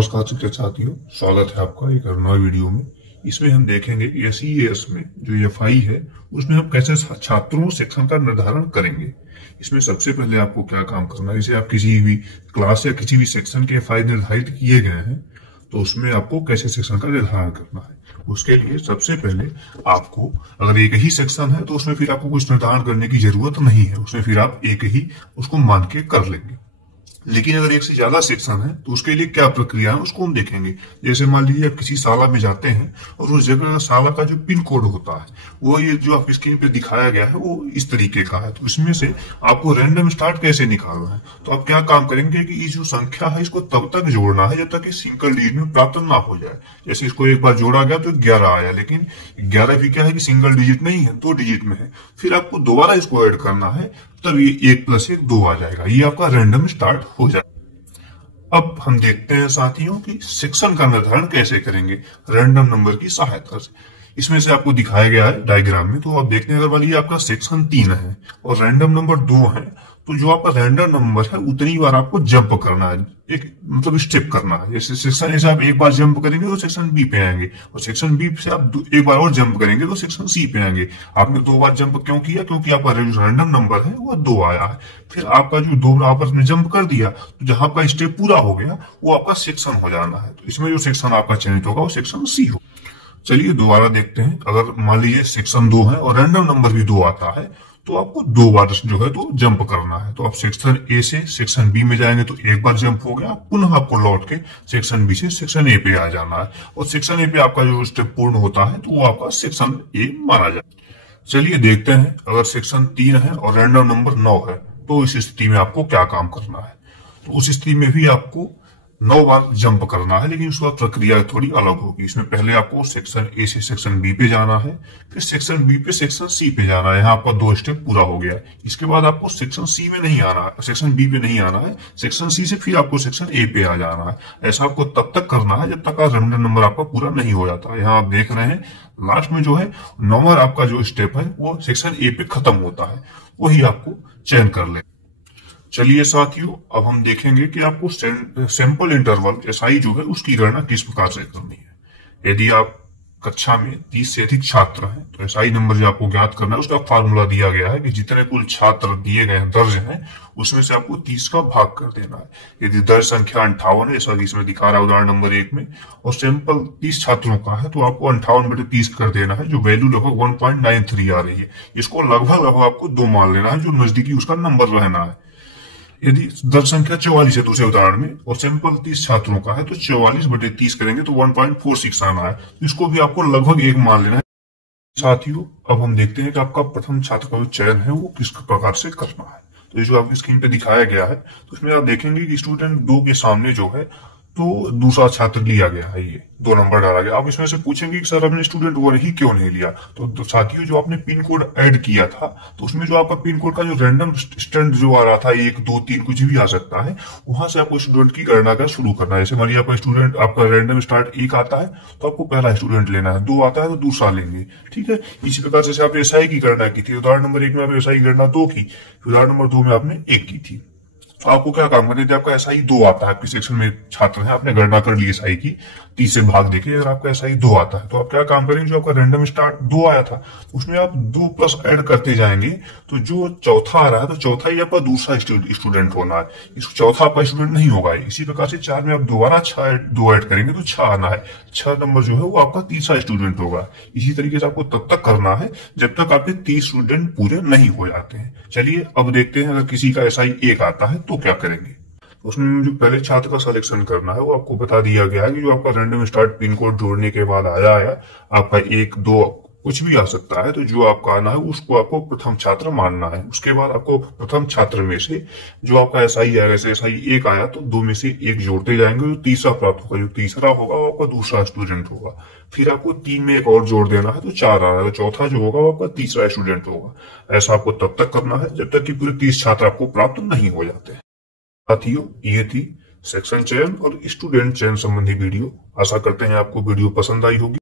नमस्कार शिक्षक साथियों, स्वागत है आपका एक नए वीडियो में। इसमें हम देखेंगे कि एसईएस में जो एफआई है उसमें हम कैसे छात्रों सेक्शन का निर्धारण करेंगे। इसमें सबसे पहले आपको क्या काम करना है, जैसे आप किसी भी क्लास या किसी भी सेक्शन के एफआई निर्धारित किए गए हैं तो उसमें आपको कैसे सेक्शन का निर्धारण करना है। उसके लिए सबसे पहले आपको, अगर एक ही सेक्शन है तो उसमें फिर आपको कुछ निर्धारण करने की जरूरत नहीं है, उसमें फिर आप एक ही उसको मान के कर लेंगे। लेकिन अगर एक से ज्यादा सेक्शन है तो उसके लिए क्या प्रक्रिया है उसको हम देखेंगे। जैसे मान लीजिए आप किसी शाला में जाते हैं और उस जगह शाला का जो पिन कोड होता है वो ये जो आपकी स्क्रीन पे दिखाया गया है वो इस तरीके का है। तो इसमें से आपको रैंडम स्टार्ट कैसे निकालना है, तो आप क्या काम करेंगे कि ये जो संख्या है इसको तब तक जोड़ना है जब तक कि सिंगल डिजिट में प्राप्त ना हो जाए। जैसे इसको एक बार जोड़ा गया तो 11 आया, लेकिन 11 भी क्या है कि सिंगल डिजिट नहीं है, 2 डिजिट में है। फिर आपको दोबारा इसको ऐड करना है, तब ये 1 + 1 2 आ जाएगा। ये आपका रैंडम स्टार्ट हो जाएगा। अब हम देखते हैं साथियों कि सेक्शन का निर्धारण कैसे करेंगे रैंडम नंबर की सहायता से। इसमें से आपको दिखाया गया है डायग्राम में। तो आप देखते हैं, अगर मान लीजिए आपका सेक्शन 3 है और रैंडम नंबर 2 है, तो जो आपका रैंडम नंबर है उतनी बार आपको जंप करना है, एक मतलब स्टेप करना है। जैसे सेक्शन ए से आप एक बार जंप करेंगे तो सेक्शन बी पे आएंगे, और सेक्शन बी से आप एक बार और जंप करेंगे तो सेक्शन सी पे आएंगे। आपने 2 बार जंप क्यों किया? क्योंकि आपका जो रैंडम नंबर है वो 2 आया है। फिर आपका जो 2 आपस में जंप कर दिया तो जहां आपका स्टेप पूरा हो गया वो आपका सेक्शन हो जाना है। तो इसमें जो सेक्शन आपका चयनित होगा वो सेक्शन सी हो। चलिए दोबारा देखते हैं। अगर मान लीजिए सेक्शन 2 है और रैंडम नंबर भी 2 आता है तो आपको 2 बार जो है तो जंप करना है। तो आप सेक्शन ए से सेक्शन बी में जाएंगे तो एक बार जंप हो गया, पुनः आपको लौट के सेक्शन बी से सेक्शन ए पे आ जाना है, और सेक्शन ए पे आपका जो स्टेप पूर्ण होता है तो वो आपका सेक्शन ए माना जाए। चलिए देखते हैं, अगर सेक्शन 3 है और रैंडम नंबर 9 है तो इस स्थिति में आपको क्या काम करना है। तो उस स्थिति में भी आपको 9 बार जंप करना है, लेकिन उसका प्रक्रिया थोड़ी अलग होगी। इसमें पहले आपको सेक्शन ए से सेक्शन बी पे जाना है, फिर सेक्शन बी पे सेक्शन सी पे जाना है। यहाँ आपका 2 स्टेप पूरा हो गया है। इसके बाद आपको सेक्शन सी में नहीं आना है, सेक्शन बी पे नहीं आना है, सेक्शन सी से फिर आपको सेक्शन ए पे आ जाना है। ऐसा आपको तब तक करना है जब तक रैंडम नंबर आपका पूरा नहीं हो जाता। यहाँ आप देख रहे हैं लास्ट में जो है नंबर आपका जो स्टेप है वो सेक्शन ए पे खत्म होता है, वही आपको चयन कर ले। चलिए साथियों, अब हम देखेंगे कि आपको सैंपल इंटरवल एसआई जो है उसकी गणना किस प्रकार से करनी है। यदि आप कक्षा में 30 से अधिक छात्र हैं तो एसआई नंबर जो आपको ज्ञात करना है उसका फार्मूला दिया गया है कि जितने कुल छात्र दिए गए हैं, दर्ज हैं, उसमें से आपको 30 का भाग कर देना है। यदि दर्ज संख्या 58 है, जैसा कि इसमें दिखा रहा है उदाहरण नंबर 1 में, और सैंपल 30 छात्रों का है तो आपको 58/30 कर देना है, जो वैल्यू लगभग 1.93 आ रही है। इसको लगभग आपको 2 मान लेना है, जो नजदीकी उसका नंबर रहना है। यदि दर्ज संख्या 44 है दूसरे उदाहरण में और सैंपल 30 छात्रों का है तो 44/30 करेंगे तो 1.46 आना है। इसको भी आपको लगभग 1 मान लेना है। साथियों, अब हम देखते हैं कि आपका प्रथम छात्र का जो चयन है वो किस प्रकार से करना है। तो ये जो आपकी स्क्रीन पे दिखाया गया है तो इसमें आप देखेंगे कि स्टूडेंट 2 के सामने जो है तो दूसरा छात्र लिया गया है, ये 2 नंबर डाला गया। आप इसमें से पूछेंगे कि सर आपने स्टूडेंट 1 ही क्यों नहीं लिया। तो साथियों, जो आपने पिन कोड ऐड किया था तो उसमें जो आपका पिन कोड का जो रैंडम स्टैंड जो आ रहा था 1 2 3 कुछ भी आ सकता है, वहां से आपको स्टूडेंट की गणना का शुरू करना है। जैसे मान लीजिए आपका स्टूडेंट, आपका रैंडम स्टार्ट 1 आता है तो आपको पहला स्टूडेंट लेना है, 2 आता है तो दूसरा लेंगे। ठीक है, इसी प्रकार से आपने एसआई की गणना की थी। उदाहरण नंबर 1 में आपने एसआई गणना 2 की, उदाहरण नंबर 2 में आपने 1 की थी। तो आपको क्या काम करना है, आपका एसआई 2 आता है, आपके सेक्शन में छात्र है, आपने गणना कर ली एसआई की, 30 से भाग देके अगर आपका एसआई 2 आता है तो आप क्या काम करेंगे, जो आपका रैंडम स्टार्ट 2 आया था उसमें आप 2 प्लस ऐड करते जाएंगे, तो जो चौथा आ रहा है तो चौथा ही आपका दूसरा स्टूडेंट होना है, इस चौथा आपका स्टूडेंट नहीं होगा। इसी प्रकार से 4 में आप दोबारा 2 ऐड करेंगे तो 6 आना है, 6 नंबर जो है वो आपका तीसरा स्टूडेंट होगा। इसी तरीके से आपको तब तक करना है जब तक आपके 30 स्टूडेंट पूरे नहीं हो जाते हैं। चलिए अब देखते हैं, अगर किसी का एसआई 1 आता है तो क्या करेंगे। उसमें जो पहले छात्र का सिलेक्शन करना है वो आपको बता दिया गया है कि जो आपका रैंडम स्टार्ट पिन कोड जोड़ने के बाद आया है आपका 1 2 कुछ भी आ सकता है, तो जो आपका आना है उसको आपको प्रथम छात्र मानना है। उसके बाद आपको प्रथम छात्र में से जो आपका एसआई आएगा, जैसे एसआई 1 आया तो 2 में से 1 जोड़ते जाएंगे, जो तीसरा प्राप्त होगा, जो तीसरा होगा वो आपका दूसरा स्टूडेंट होगा। फिर आपको 3 में 1 और जोड़ देना है तो 4 आ रहा है, तो चौथा जो होगा वो आपका तीसरा स्टूडेंट होगा। ऐसा आपको तब तक करना है जब तक कि पूरे 30 छात्र आपको प्राप्त नहीं हो जाते। साथियों, ये थी सेक्शन चयन और स्टूडेंट चयन संबंधी वीडियो। आशा करते हैं आपको वीडियो पसंद आई होगी।